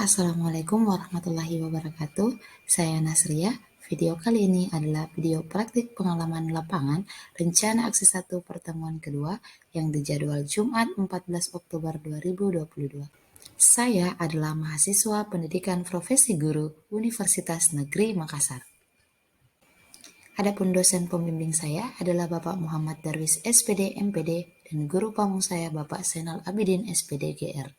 Assalamualaikum warahmatullahi wabarakatuh. Saya Nasria. Video kali ini adalah video praktik pengalaman lapangan rencana aksi 1 pertemuan kedua yang dijadwal Jumat 14 Oktober 2022. Saya adalah mahasiswa pendidikan profesi guru Universitas Negeri Makassar. Adapun dosen pembimbing saya adalah Bapak Muhammad Darwis SPD MPD dan guru pamong saya Bapak Zainal Abidin SPD GR.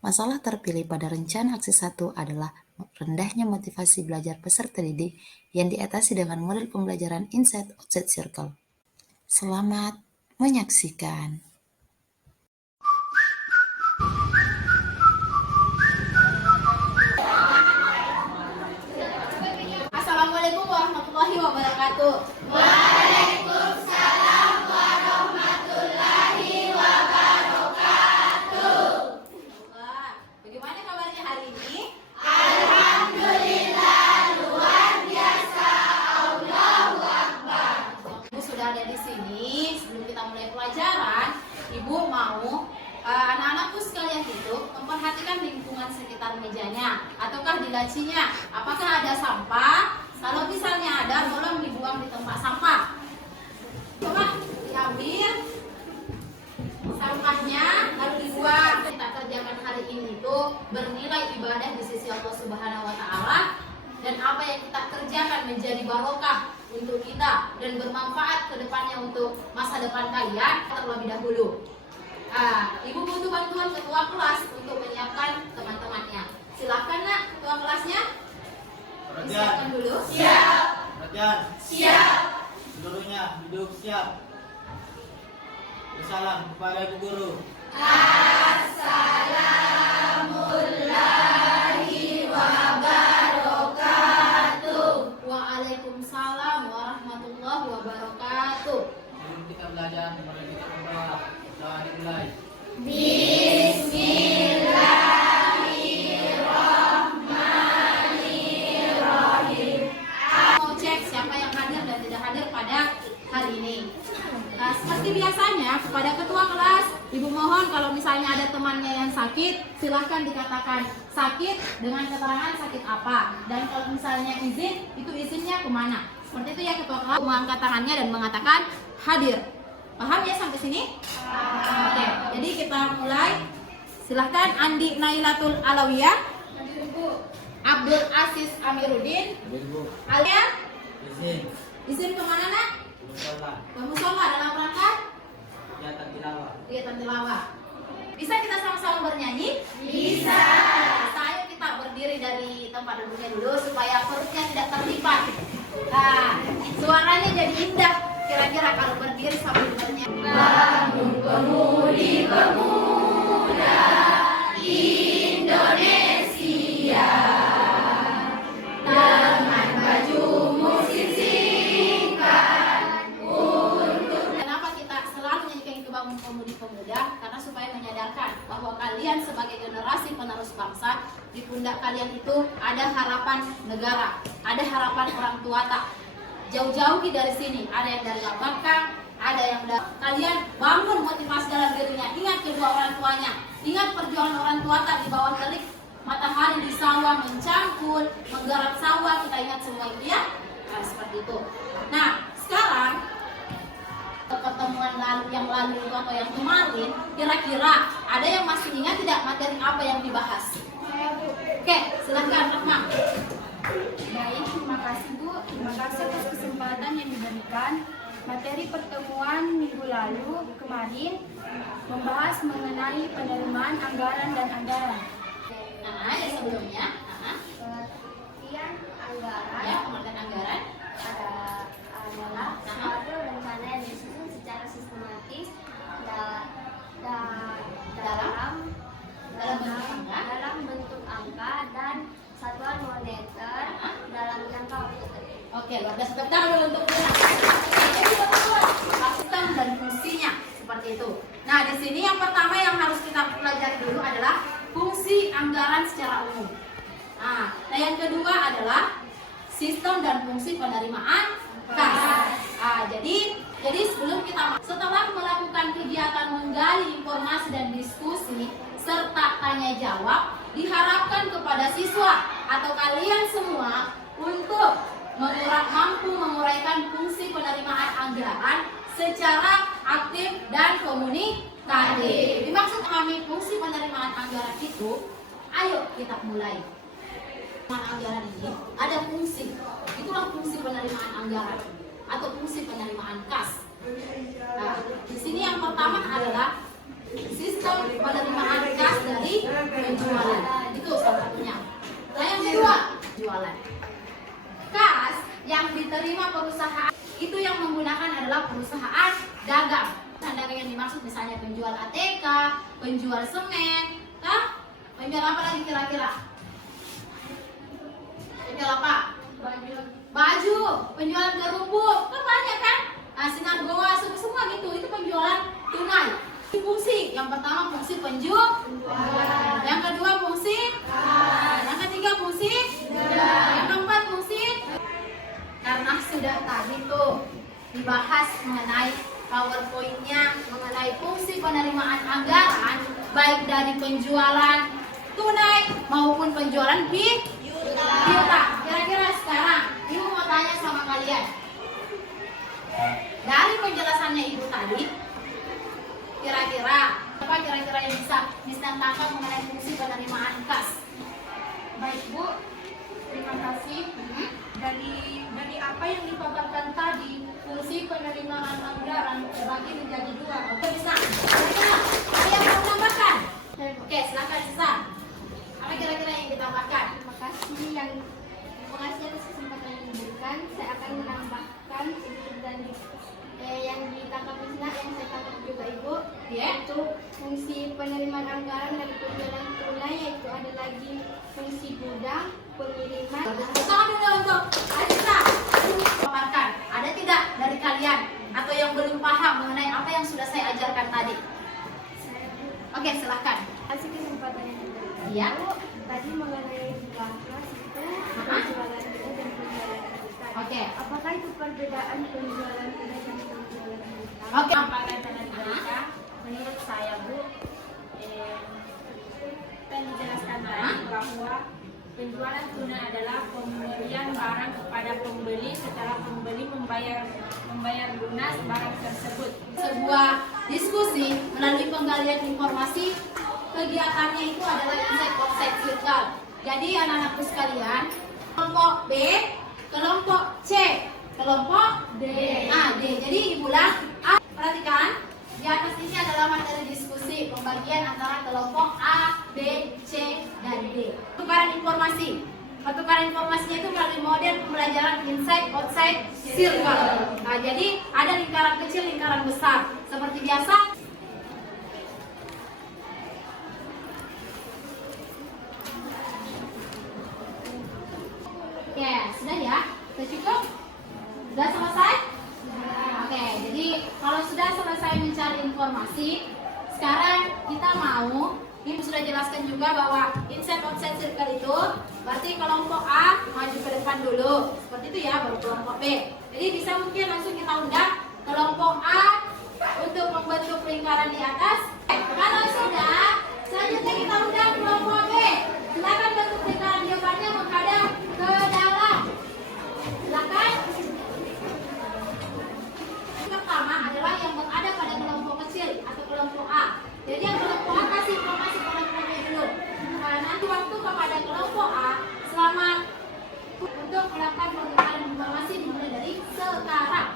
Masalah terpilih pada rencana aksi 1 adalah rendahnya motivasi belajar peserta didik yang diatasi dengan model pembelajaran Inside-Outside Circle. Selamat menyaksikan. Assalamualaikum warahmatullahi wabarakatuh. Waalaikumsalam warahmatullahi wabarakatuh. Bagaimana kabarnya hari ini? Alhamdulillah luar biasa. Allahu Akbar. Ibu sudah ada di sini. Sebelum kita mulai pelajaran, Ibu mau anak-anakku sekalian itu memperhatikan lingkungan sekitar mejanya ataukah di lacinya. Apakah ada sampah? Kalau misalnya ada, tolong dibuang di tempat sampah. Coba diambil sampahnya lalu dibuang. Kita kerjakan hari ini itu bernilai ibadah di sisi Allah Subhanahu wa taala, dan apa yang kita kerjakan menjadi barokah untuk kita dan bermanfaat ke depannya untuk masa depan kalian terlebih dahulu. Ibu butuh bantuan ketua kelas untuk menyiapkan teman-temannya. Silakan nak, ketua kelasnya. Siapkan dulu. Siap. Perhatian. Siap. Seluruhnya duduk siap. Bersalam kepada ibu guru. Assalamualaikum wabarakatuh. Waalaikumsalam warahmatullahi wabarakatuh. Sebelum kita belajar, mari kita berdoa. Doa dimulai. Mau cek siapa yang hadir dan tidak hadir pada hari ini. Seperti biasanya kepada ketua kelas, Ibu mohon kalau misalnya ada temannya yang sakit, silahkan dikatakan sakit dengan keterangan sakit apa. Dan kalau misalnya izin, itu izinnya kemana. Seperti itu ya ketua kelas, mengangkat tangannya dan mengatakan hadir. Paham ya sampai sini? Oke, jadi kita mulai. Silahkan Andi Nailatul Alawiyah, Abdul Aziz Amiruddin, Ibu. Alia, Izin. izin kemana nak? Bersalam. Kamu sholat dalam rangka Kegiatan tilawah. kegiatan tilawah. Bisa kita sama-sama bernyanyi? Bisa. Ayo kita berdiri dari tempat duduknya dulu supaya perutnya tidak terlipat. Suaranya jadi indah. Kira-kira kalau berdiri sambil bernyanyi. Bangun pemudi pemuda Indonesia dengan baju musik singkat. Kenapa kita selalu nyanyikan itu bangun pemudi-pemuda? Karena supaya menyadarkan bahwa kalian sebagai generasi penerus bangsa, di pundak kalian itu ada harapan negara, ada harapan orang tua tak. Jauh-jauh dari sini, ada yang dari Labakang, ada yang dari kalian bangun motivasi dalam dirinya. Ingat kedua orang tuanya, ingat perjuangan orang tua tak di bawah terik matahari di sawah mencangkul, menggarap sawah, kita ingat semua itu ya. Seperti itu. Nah, sekarang pertemuan yang lalu itu atau yang kemarin, kira-kira ada yang masih ingat tidak materi apa yang dibahas? Oke, silahkan Rahma. Baik, terima kasih Bu. Terima kasih atas kesempatan yang diberikan. Materi pertemuan minggu lalu kemarin membahas mengenai penerimaan anggaran dan anggaran. Yang sebelumnya, Pengertian anggaran ya pengertian anggaran. adalah suatu rencana yang disusun secara sistematis dalam bentuk angka dan satuan moneter dalam jangka waktu tertentu. Oke, luar biasa. Tepuk tangan dulu untuk sistem dan fungsinya seperti itu. Nah, di sini yang pertama yang harus kita pelajari dulu adalah fungsi anggaran secara umum. Nah, yang kedua adalah sistem dan fungsi penerimaan kas. Jadi sebelum kita setelah melakukan kegiatan menggali informasi dan diskusi serta tanya jawab, diharapkan kepada siswa atau kalian semua untuk mampu menguraikan fungsi penerimaan anggaran secara aktif dan komunikatif. Dimaksud kami fungsi penerimaan anggaran itu, ayo kita mulai. Anggaran ini ada fungsi, itulah fungsi penerimaan anggaran atau fungsi penerimaan kas. Nah, di sini yang pertama adalah sistem penerimaan kas dari penjualan, itu salah satunya. Nah, yang kedua, jualan. Kas yang diterima perusahaan itu yang menggunakan adalah perusahaan dagang. Dagang yang dimaksud misalnya penjual ATK, penjual semen, penjual apa lagi kira-kira? Penjual apa? Baju, penjualan kerupuk, kan banyak kan? Nah, sinar goa, semua gitu, itu penjualan tunai. Fungsi, yang pertama fungsi penjualan, yang kedua fungsi, yang ketiga fungsi, yang keempat fungsi. Karena sudah tadi tuh dibahas mengenai PowerPoint-nya, mengenai fungsi penerimaan anggaran, baik dari penjualan tunai maupun penjualan piutang. Kira-kira sekarang Ibu mau tanya sama kalian, dari penjelasannya Ibu tadi, kira-kira apa kira-kira yang bisa tangkap mengenai fungsi penerimaan kas? Baik Bu, terima kasih. Dari apa yang dipaparkan tadi, fungsi penerimaan anggaran terbagi menjadi dua. Oke, bisa. Kira-kira ada yang mau tambahkan? Oke, silakan Sisa. Apa kira-kira yang ditambahkan? Terima kasih atas kesempatan yang diberikan. Saya akan menambahkan dan yang ditangkap di sini, yang saya tangkap juga Ibu, yaitu fungsi penerimaan anggaran dari penjualan tunai, yaitu ada lagi fungsi gudang, pengiriman. Tangan dulu untuk Aziza. Paparkan. Ada tidak dari kalian atau yang belum paham mengenai apa yang sudah saya ajarkan tadi? Oke, silakan. Kasih kesempatan yang diberikan. Iya. Tadi mengenai bahas itu penjualan tunai dan penjualan piutang. Oke. Apakah itu perbedaan penjualan tunai dan penjualan piutang? Oke. Apa yang telah diberikan? Menurut saya Bu, dan dijelaskan tadi bahwa penjualan tunai adalah pemberian barang kepada pembeli setelah pembeli membayar lunas barang tersebut. Sebuah diskusi melalui penggalian informasi, kegiatannya itu adalah inside outside circle. Jadi anak-anakku sekalian, kelompok B, kelompok C, kelompok D. D. Jadi diulang. Perhatikan, di atas ini adalah materi diskusi pembagian antara kelompok A, B, C, dan D. Pertukaran informasi. Pertukaran informasinya itu melalui model pembelajaran inside outside circle. Nah, jadi ada lingkaran kecil, lingkaran besar. Seperti biasa. Oke, sudah ya? Sudah cukup? Sudah selesai? Oke, jadi kalau sudah selesai mencari informasi, sekarang kita mau, ini sudah jelaskan juga bahwa inside outside circle itu berarti kelompok A maju ke depan dulu, seperti itu ya, baru kelompok B. Jadi bisa mungkin langsung kita undang kelompok A untuk membentuk lingkaran di atas. Kalau sudah, selanjutnya kita undang kelompok B. Silakan bentuk lingkaran di depannya menghadap ke dalam. Silakan. Pertama adalah yang berada pada kelompok kecil atau kelompok A. Jadi yang kelompok A kasih informasi kelompok B dulu. Nanti waktu kepada kelompok A selama untuk melakukan pengumpulan informasi dimulai dari sekarang.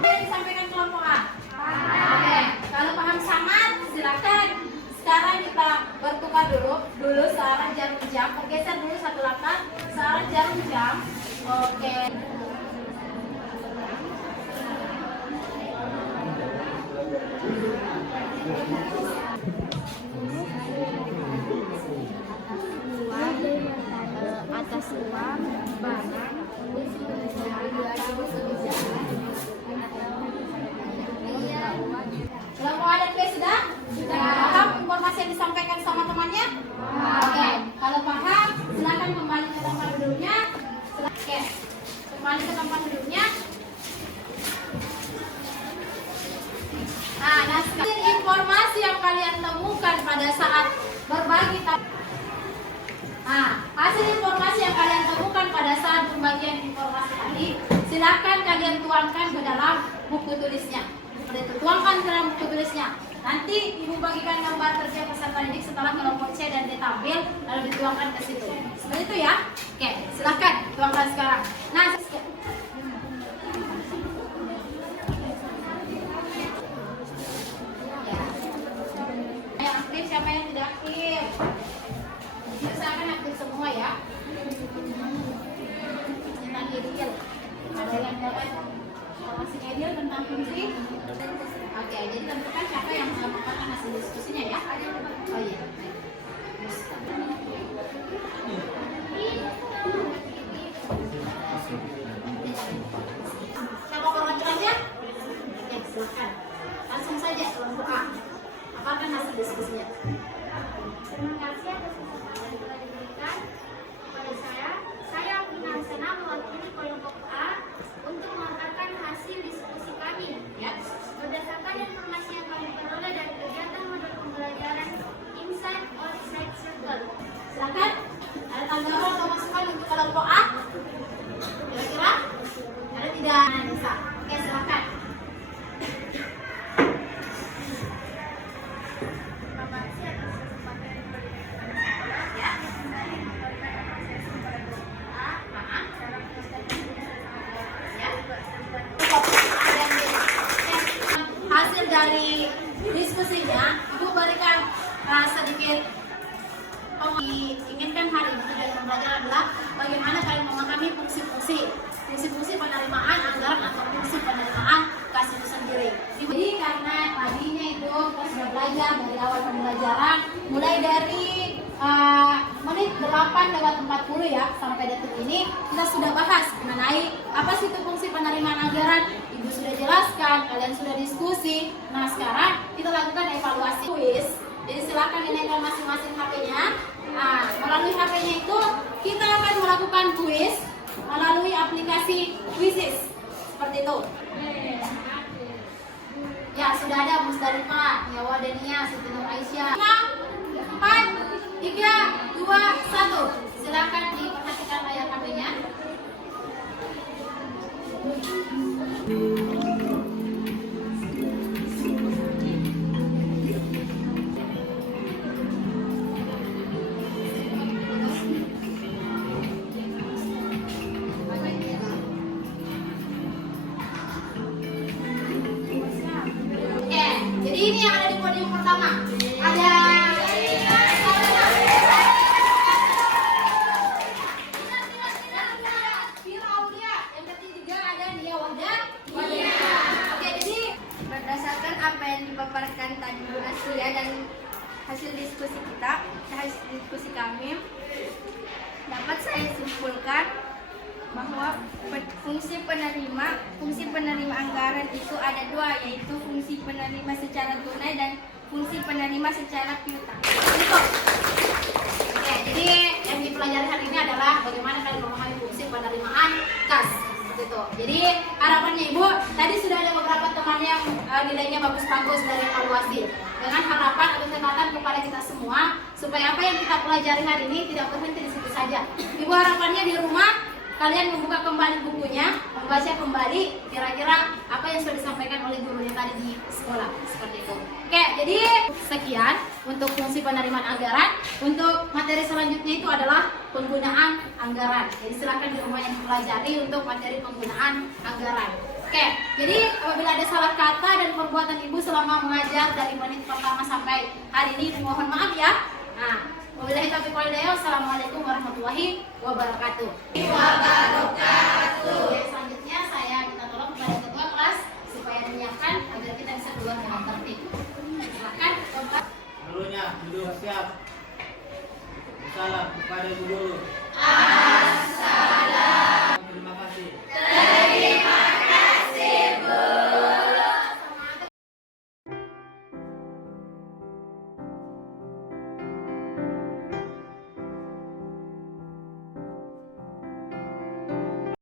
Yang disampaikan kelompok A. Oke, kalau paham sangat silakan. Sekarang kita bertukar dulu searah jarum jam. Bergeser dulu satu langkah searah jarum jam. Oke. Atas uang, barang, Kelompok A dan B sudah? Paham informasi yang disampaikan sama temannya? Oke, kalau paham silakan kembali ke tempat duduknya. Oke, kembali ke tempat duduknya. Nah, sekarang informasi yang kalian temukan pada saat berbagi. Hasil informasi yang kalian temukan pada saat pembagian informasi tadi, silakan kalian tuangkan ke dalam buku tulisnya. Seperti itu, tuangkan ke dalam buku tulisnya. Nanti ibu bagikan gambar kerja peserta didik setelah kelompok C dan D tampil, lalu dituangkan ke situ. Seperti itu ya. Oke, silakan tuangkan sekarang. Nah, yang aktif, siapa yang tidak aktif? Silakan aktif semua ya. Tentang ideal. Ada yang dapat informasi ideal tentang fungsi? Oke, jadi tentukan siapa yang melakukan hasil diskusinya ya. Oh iya. Siapa perwakilannya? Oke, silakan. Langsung saja kelompok A. Apakah hasil diskusinya? Terima kasih atas kesempatan yang telah diberikan kepada saya. Saya Vina Hasana mewakili kelompok A untuk mengatakan hasil diskusi kami. Ya. Berdasarkan informasi yang kami peroleh dari kegiatan modul pembelajaran Inside Outside Circle. Silakan. Ada tanggapan atau masukan untuk kelompok A? Kira-kira? Ada tidak? Nah, bisa. Oke, silakan. Terima kasih atas kesempatan yang diberikan kepada saya. Ya. Saya menyampaikan apresiasi kepada kelompok A dalam menyelesaikan Ya. tugas. Hasil dari diskusinya, Ibu berikan sedikit diinginkan hari ini tujuan pembelajaran adalah bagaimana kalian memahami fungsi penerimaan anggaran atau fungsi penerimaan kas itu sendiri. Jadi karena tadinya itu kita sudah belajar dari awal pembelajaran mulai dari menit 8:40 ya sampai detik ini kita sudah bahas mengenai apa sih itu fungsi penerimaan anggaran. Ibu sudah jelaskan, kalian sudah diskusi. Nah sekarang kita lakukan evaluasi kuis. Jadi silakan dinaikkan masing-masing HP-nya. Nah, melalui HP-nya itu kita akan melakukan kuis melalui aplikasi Quizzes seperti itu. Ya sudah ada Musdalifah, Nyawa Dania, Siti Nur Aisyah. 5, 4, 3, 2, 1. Silakan diperhatikan layar HP-nya. Oke, jadi ini yang ada di podium pertama. Ada Firaulia, yang ketiga ada Nia Wahda. Oke, jadi Berdasarkan apa yang dipaparkan tadi Bu Nasria dan hasil diskusi kami, dapat saya simpulkan bahwa fungsi penerima anggaran itu ada dua, yaitu fungsi penerima secara tunai dan fungsi penerima secara piutang. Oke, jadi yang dipelajari hari ini adalah bagaimana kalian memahami fungsi penerimaan kas. Seperti itu. Jadi harapannya Ibu, tadi sudah ada beberapa teman yang nilainya bagus-bagus dari evaluasi. Dengan harapan atau catatan kepada kita semua supaya apa yang kita pelajari hari ini tidak berhenti di situ saja. Ibu harapannya di rumah kalian membuka kembali bukunya, membaca kembali kira-kira apa yang sudah disampaikan oleh gurunya tadi di sekolah, seperti itu. Oke, jadi sekian untuk fungsi penerimaan anggaran. Untuk materi selanjutnya itu adalah penggunaan anggaran. Jadi silakan di rumah yang mempelajari untuk materi penggunaan anggaran. Oke, jadi apabila ada salah kata dan perbuatan Ibu selama mengajar dari menit pertama sampai hari ini, mohon maaf ya. Nah, wabillahi taufiq wal hidayah. Wassalamualaikum warahmatullahi wabarakatuh.